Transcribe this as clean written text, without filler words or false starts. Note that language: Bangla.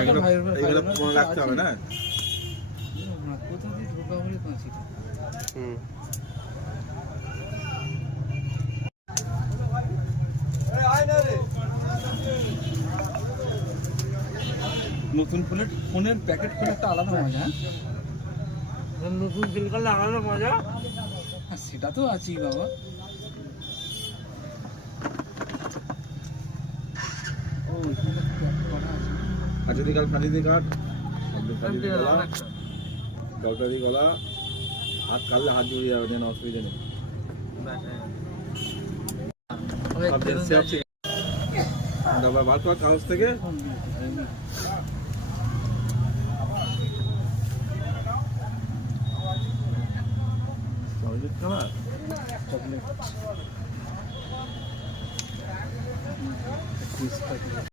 এগুলো মনে রাখতে হবে না। কোথা দিয়ে ঢোকা হলে কাঁচিটা নতুন ফোনের প্যাকেট খুলে একটা আলাদা মজা। নতুন ফিল করলে আলাদা মজা। সেটা তো আছেই বাবা। ও এখানে প্যাক করা আছে। আচ্ছা দিয়ে কাল ফাঁদি দিয়ে কাট, কালটা দিয়ে গলা, হাত কাটলে হাত জুড়ে যাবে, যেন অসুবিধা নেই। বার কর কাগজ থেকে। চকলেট